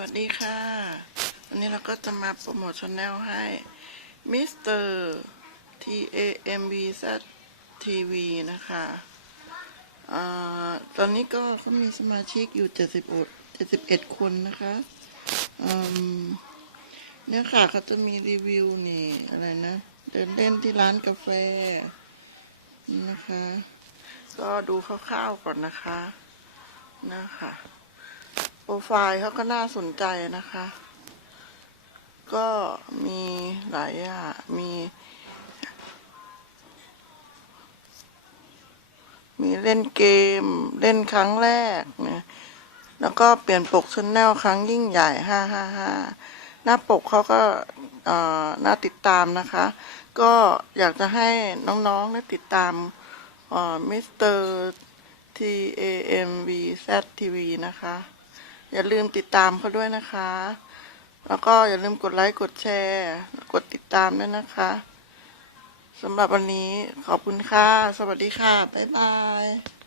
วัสดีค่ะวันนี้เราก็จะมาโปรโมทชแนลให้มิสเตอร์ T A M V Z T V นะคะอตอนนี้ก็เขามีสมาชิกอยู่ 71 71 คนนะคะเนี่ยค่ะเขาจะมีรีวิวนี่อะไรนะ เดินเล่นที่ร้านกาแฟนะคะ ก็ดูคร่าวๆก่อนนะคะนะคะ รไฟล์เขาก็น่าสนใจนะคะ ก็มีหลายอย่างมี มีเล่นเกมเล่นครั้งแรกนี่ยแล้วก็เปลี่ยนปกชนแนลครั้งยิ่งใหญ่ห้าห้าห้าหน้าปกเขาก็น่าติดตามนะคะ ก็อยากจะให้น้องๆได้ติดตามมิสเตอร์ T A M V Z T V นะคะ อย่าลืมติดตามเขาด้วยนะคะ แล้วก็อย่าลืมกดไลค์ กดแชร์ กดติดตามด้วยนะคะสำหรับวันนี้ขอบคุณค่ะ สวัสดีค่ะ บ๊ายบาย